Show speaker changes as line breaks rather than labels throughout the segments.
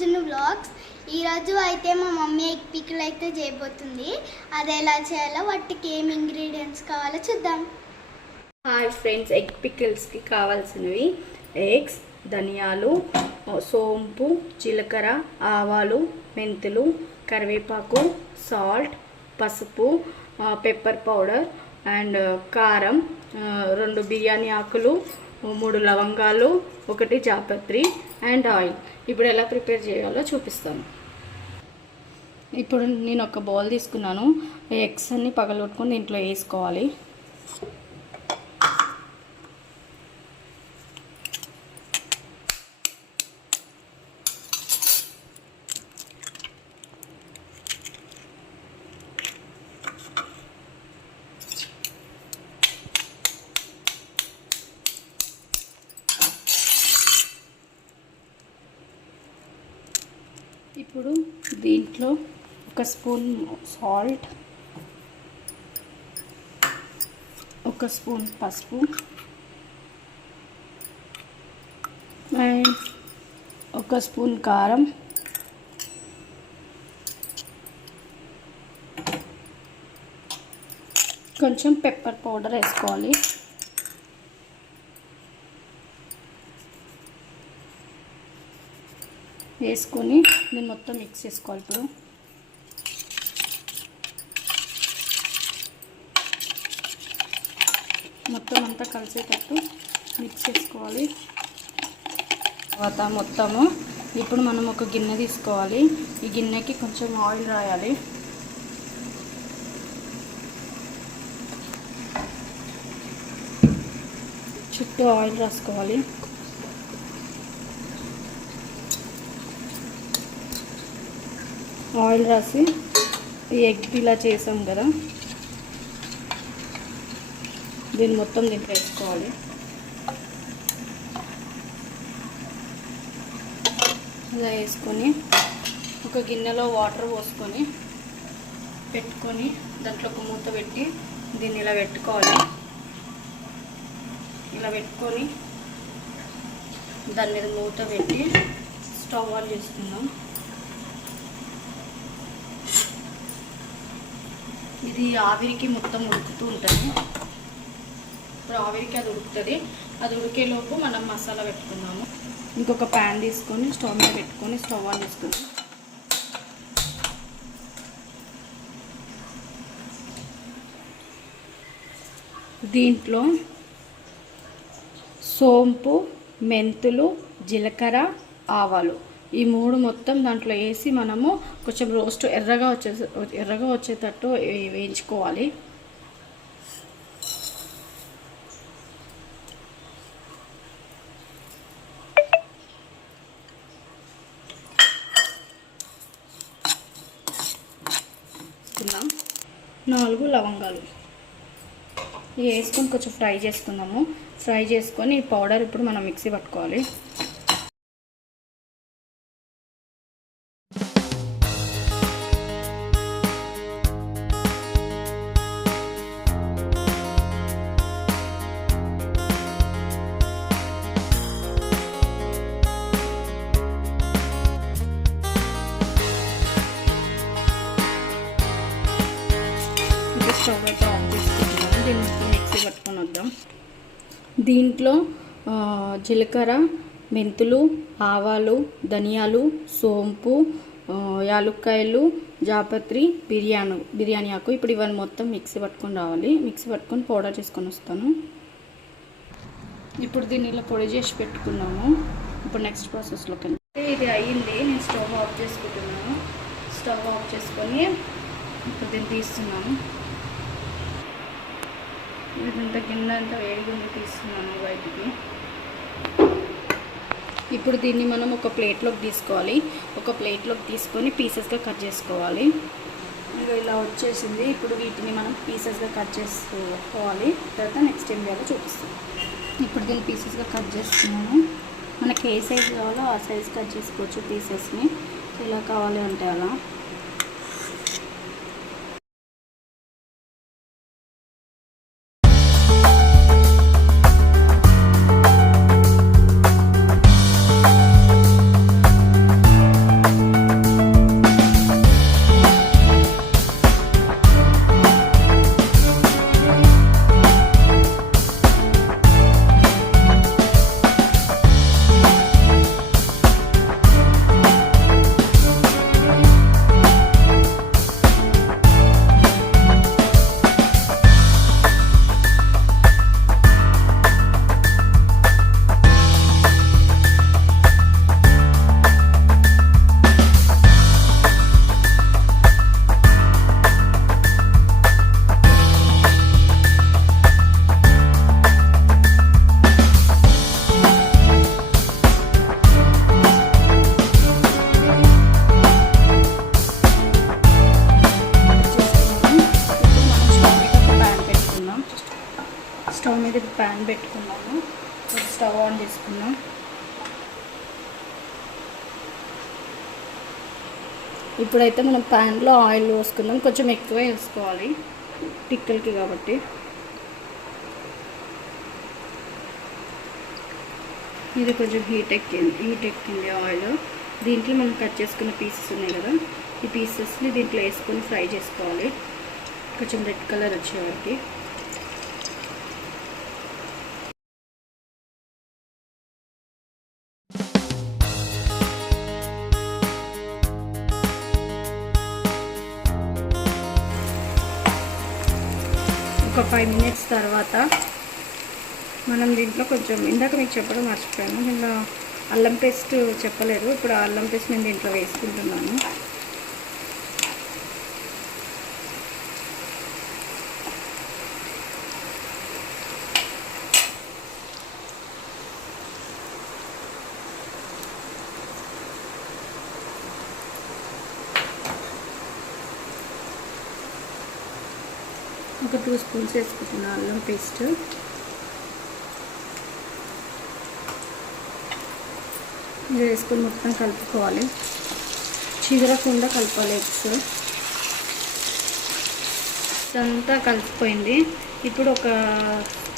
జున్ను బ్లాగ్స్ ఈరోజు అయితే మా మమ్మీ ఎగ్ పికిల్ అయితే చేయబోతుంది. అది ఎలా చేయాలో వాటికి ఏం ఇంగ్రీడియంట్స్ కావాలో చూద్దాం.
హాయ్ ఫ్రెండ్స్ ఎగ్ పికిల్స్కి కావాల్సినవి ఎగ్స్ ధనియాలు సోంపు జీలకర్ర ఆవాలు మెంతులు కరివేపాకు సాల్ట్ పసుపు పెప్పర్ పౌడర్ అండ్ కారం రెండు బిర్యానీ ఆకులు మూడు లవంగాలు ఒకటి జాపత్రి అండ్ ఆయిల్. ఇప్పుడు ఎలా ప్రిపేర్ చేయాలో చూపిస్తాను. ఇప్పుడు నేను ఒక బౌల్ తీసుకున్నాను. ఎగ్స్ అన్ని పగలగొట్టుకొని దీంట్లో వేసుకోవాలి ఇప్పుడు దీంట్లో ఒక స్పూన్ సాల్ట్ ఒక స్పూన్ పసుపు అండ్ ఒక స్పూన్ కారం కొంచెం పెప్పర్ పౌడర్ వేసుకోవాలి. వేసుకొని నేను మొత్తం మిక్స్ చేసుకోవాలి ఇప్పుడు. మొత్తం అంతా కలిసేటట్టు మిక్స్ చేసుకోవాలి. తర్వాత మొత్తము ఇప్పుడు మనం ఒక గిన్నె తీసుకోవాలి. ఈ గిన్నెకి కొంచెం ఆయిల్ రాయాలి. చుట్టూ ఆయిల్ రాసుకోవాలి. ఆయిల్ రాసి ఈ ఎగ్ ఇలా చేసాం కదా. దీన్ని మొత్తం దీంట్లో వేసుకోవాలి. ఇలా వేసుకొని ఒక గిన్నెలో వాటర్ పోసుకొని పెట్టుకొని దాంట్లో ఒక మూత పెట్టి దీన్ని ఇలా పెట్టుకోవాలి. ఇలా పెట్టుకొని దాని మీద మూత పెట్టి స్టవ్ ఆన్ చేసుకుందాం. ఇది ఆవిరికి మొత్తం ఉడుకుతూ ఉంటుంది. ఇప్పుడు ఆవిరికి అది ఉడుకుతుంది. అది ఉడికేలోపు మనం మసాలా పెట్టుకుందాము. ఇంకొక ప్యాన్ తీసుకొని స్టవ్ మీద పెట్టుకొని స్టవ్ ఆన్ చేసుకుందాం. దీంట్లో సోంపు మెంతులు జీలకర్ర ఆవాలు. ఈ మూడు మొత్తం దాంట్లో వేసి మనము కొంచెం రోస్ట్ ఎర్రగా వచ్చే ఎర్రగా వచ్చేటట్టు వే- వేయించుకోవాలి. నాలుగు లవంగాలు. ఇవి వేసుకొని కొంచెం ఫ్రై చేసుకుందాము. ఫ్రై చేసుకొని ఈ పౌడర్ ఇప్పుడు మనం మిక్సీ పట్టుకోవాలి. మిక్సీ పట్టుకొని వద్దాం. దీంట్లో జీలకర్ర మెంతులు ఆవాలు ధనియాలు సోంపు యాలుక్కాయలు జాపత్రి బిర్యానీ బిర్యానీ ఆకు. ఇప్పుడు ఇవన్నీ మొత్తం మిక్సీ పట్టుకొని రావాలి. మిక్సీ పట్టుకొని పౌడర్ చేసుకొని వస్తాను. ఇప్పుడు దీన్ని ఇలా పొడి చేసి పెట్టుకున్నాము ఇప్పుడు నెక్స్ట్ ప్రాసెస్లోకి వెళ్తాం ఇది అయ్యింది. నేను స్టవ్ ఆఫ్ చేసుకుంటున్నాను. స్టవ్ ఆఫ్ చేసుకొని ఇప్పుడు దీన్ని తీస్తున్నాను. ఇదంతా గిన్నె అంతా వేడిగా ఉంది తీస్తున్నాను బయటికి. ఇప్పుడు దీన్ని మనం ఒక ప్లేట్లోకి తీసుకోవాలి. ఒక ప్లేట్లోకి తీసుకొని పీసెస్గా కట్ చేసుకోవాలి. ఇంకా ఇలా వచ్చేసింది. ఇప్పుడు వీటిని మనం పీసెస్గా కట్ చేసుకోవాలి. తర్వాత నెక్స్ట్ ఏం చేయాలో చూపిస్తాం. ఇప్పుడు దీన్ని పీసెస్గా కట్ చేస్తున్నాను. మనకి ఏ సైజ్ కావాలో ఆ సైజ్ కట్ చేసుకోవచ్చు పీసెస్ని. ఎలా కావాలి అంటే అలా. స్టవ్ ఆన్ చేసుకున్నాం ఇప్పుడైతే మనం ప్యాన్లో ఆయిల్ పోసుకుందాం. కొంచెం ఎక్కువ వేసుకోవాలి. టిక్కలకి కాబట్టి. ఇది కొంచెం హీట్ ఎక్కింది హీట్ ఎక్కింది ఆయిల్. దీంట్లో మనం కట్ చేసుకున్న పీసెస్ ఉన్నాయి కదా ఈ పీసెస్ని దీంట్లో వేసుకొని ఫ్రై చేసుకోవాలి. కొంచెం రెడ్ కలర్ వచ్చే ఒక ఫైవ్ మినిట్స్ తర్వాత మనం దీంట్లో కొంచెం ఇందాక మీకు చెప్పడం మర్చిపోయాను. నిన్న అల్లం పేస్ట్ చెప్పలేదు. ఇప్పుడు అల్లం పేస్ట్ నేను దీంట్లో వేసుకుంటున్నాను. ఒక టూ స్పూన్స్ వేసుకుంటున్నాను అల్లం పేస్ట్. వేసుకొని మొత్తం కలుపుకోవాలి. చిగరకుండా కలపాలి ఎగ్స్. అంతా కలిసిపోయింది. ఇప్పుడు ఒక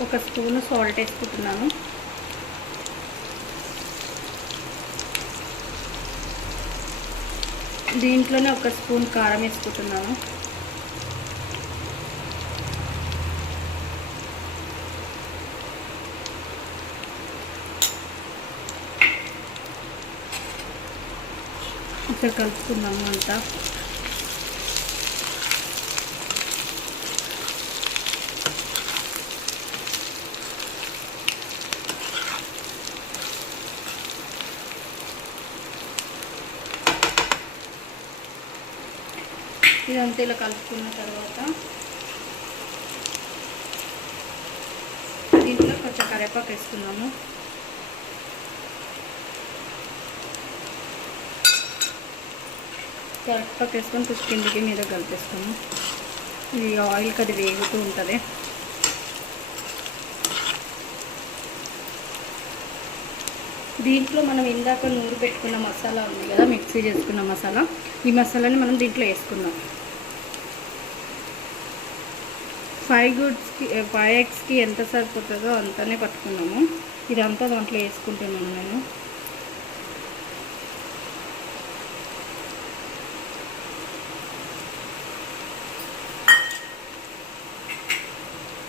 ఒక స్పూన్ సాల్ట్ వేసుకుంటున్నాను. దీంట్లోనే ఒక స్పూన్ కారం వేసుకుంటున్నాను. ఇక్కడ కలుపుకుందాము అంతా ఇదంతా ఇలా కలుపుకున్న తర్వాత దీంట్లో కొంచెం కరివేపాకు వేసుకున్నాము కరెక్ట్గా వేసుకొని కొంచెం కిందికి మీద కలిపేస్తాము ఇది ఆయిల్కి అది వేగుతూ ఉంటుంది. దీంట్లో మనం ఇందాక నూరు పెట్టుకున్న మసాలా ఉంది కదా మిక్సీ చేసుకున్న మసాలా. ఈ మసాలాని మనం దీంట్లో వేసుకుందాం. ఫైవ్ గుడ్స్కి ఫైవ్ ఎగ్స్కి ఎంత సరిపోతుందో అంతనే పట్టుకున్నాము. ఇదంతా దాంట్లో వేసుకుంటున్నాను నేను.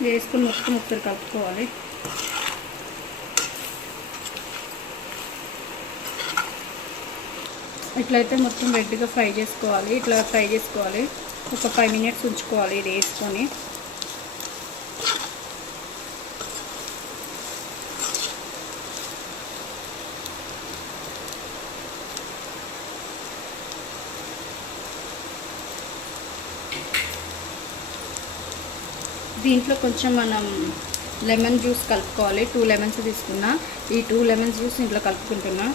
వేసుకుని మొత్తం ఒకసారి కలుపుకోవాలి. ఇట్లయితే మొత్తం రెడ్గా ఫ్రై చేసుకోవాలి. ఇట్లా ఫ్రై చేసుకోవాలి. ఒక ఫైవ్ మినిట్స్ ఉంచుకోవాలి ఇది వేసుకొని. దీంట్లో కొంచెం మనం లెమన్ జ్యూస్ కలుపుకోవాలి. టూ లెమన్స్ తీసుకున్నా. ఈ టూ లెమన్ జ్యూస్ ఇంట్లో కలుపుకుంటున్నా.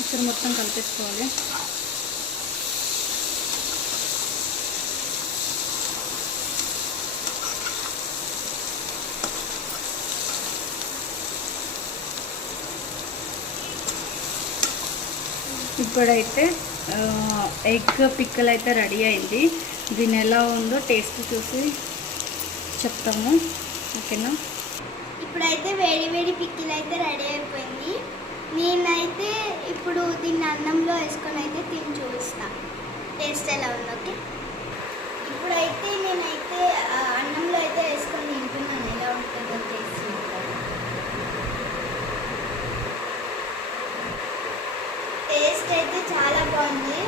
ఇక్కడ మొత్తం కలిపేసుకోవాలి. ఇప్పుడైతే ఎగ్ పిక్కలు అయితే రెడీ అయింది. దీని ఎలా ఉందో టేస్ట్ చూసి చెప్తాము. ఓకేనా?
ఇప్పుడైతే వేడి వేడి పిక్కిలు అయితే రెడీ అయిపోయింది. నేనైతే ఇప్పుడు దీన్ని అన్నంలో వేసుకొని అయితే తిని చూస్తా టేస్ట్ ఎలా ఉంది ఓకే? ఇప్పుడైతే నేనైతే అన్నంలో అయితే వేసుకొని తింటున్నాను. ఎలా ఉంటుందో బాగుంది.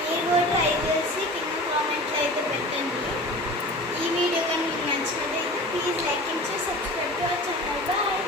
మీరు కూడా ట్రై చేసి కింద కామెంట్లో అయితే పెట్టండి. ఈ వీడియో కానీ మీకు నచ్చినట్లయితే ప్లీజ్ లైక్ ఇచ్చి సబ్స్క్రైబ్ టు బాయ్